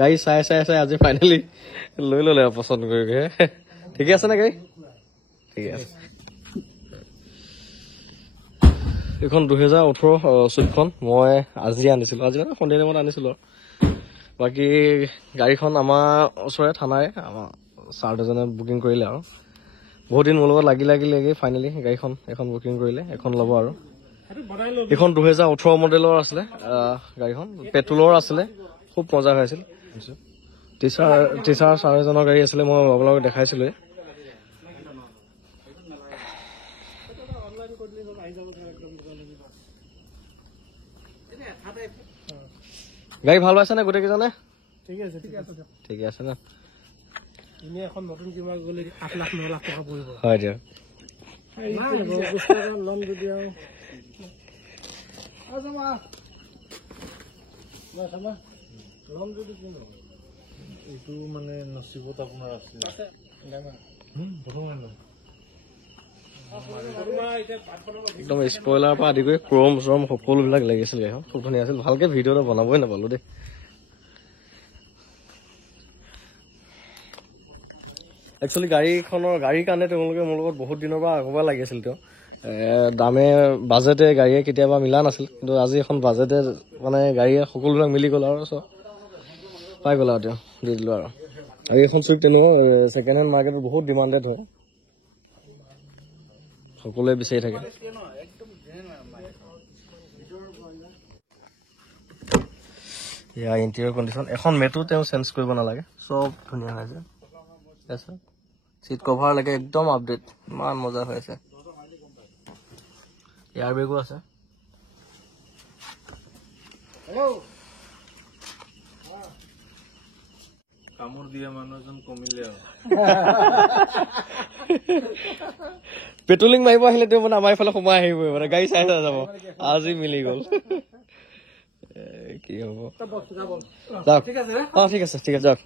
গাড়ী চাই আজি ফাইনেলি লৈ ল'লে পচন্দ কৰি ঠিকে আছে নে গাড়ী ঠিকে আছে এইখন 2018 চুইফ্টখন মই আজি আনিছিলো আজি মানে সন্ধিয়া টাইমত আনিছিলো বাকী গাড়ীখন আমাৰ ওচৰৰে থানাৰে আমাৰ ছাৰ এজনে বুকিং কৰিলে আৰু বহুত দিন মোৰ লগত লাগি ফাইনেলি গাড়ীখন এখন বুকিং কৰিলে এখন ল'ব আৰু এইখন 2018 মডেলৰ আছিলে গাড়ীখন পেট্ৰলৰ আছিলে খুব মজা হৈছিল টিচাৰ ছাৰ এজনৰ গাড়ী আছিলে মই আপোনালোকক দেখাইছিলোৱে গাড়ী ভাল পাইছে নে গোটেই কেইজনে ঠিকে আছে না এখন নতুন কিবা গ'লে 8 লাখ 9 লাখ টকা পৰিব হয় দিয়ক লম যদি লম যদি কিনো এইটো মানে নচিবত আপোনাৰ আছে একদম স্পইলাৰ পৰা আদি কৰি ক্ৰম চ্ৰম সকলোবিলাক লাগিছিল গাড়ীখন খুব ধুনীয়া আছিল ভালকে ভিডিঅ' এটা বনাবই নাপালো দেই একচুৱেলি গাড়ীৰ কাৰণে তেওঁলোকে মোৰ লগত বহুত দিনৰ পৰা আগৰ পৰা লাগি আছিল তেওঁ দামে বাজেটে গাড়ীয়ে কেতিয়াবা মিলা নাছিল কিন্তু আজি এখন বাজেটে মানে গাড়ীয়ে সকলোবিলাক মিলি গ'ল আৰু চব পাই গ'ল আৰু তেওঁ দি দিলোঁ আৰু এইখন চুইফ্ট তেনেকুৱা ছেকেণ্ড হেণ্ড মাৰ্কেটত বহুত ডিমাণ্ডেড হয় সকলোৱে বিচাৰি থাকে ইণ্টেৰিয়ৰ কণ্ডিশ্যন এখন মেটো তেওঁ চেঞ্জ কৰিব নালাগে চব ধুনীয়া হৈছে আছে চিট কভাৰ লাগে একদম আপডেট ইমান মজা হৈ আছে এয়াৰ বেগো আছে কামোৰ দিয়া মানুহজন কমিলে পেট্ৰলিং মাৰিব আহিলে তেওঁ মানে আমাৰ এইফালে সোমাই আহিবই মানে গাড়ী চাই যাব আজি মিলি গ'ল কি হ'ব যাওক ঠিক আছে যাওক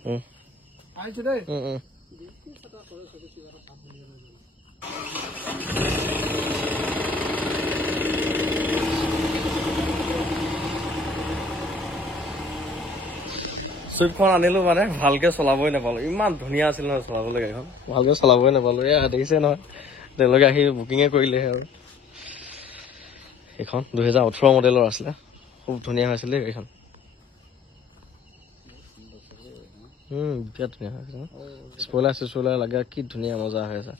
চুইফ্টখন আনিলো মানে ভালকে চলাবই নাপালো ইমান ধুনীয়া আছিল নহয় চলাবলৈ গাড়ীখন ভালকে চলাবই নাপালো দেখিছে নহয় তেওঁলোকে আহি বুকিঙে কৰিলে আৰু এইখন 2018 মডেলৰ আছিলে খুব ধুনীয়া হৈছিলে গাড়ীখন বিৰাট ধুনীয়া হৈ আছে স্পইলাৰ লাগে কি ধুনীয়া মজা হৈ আছে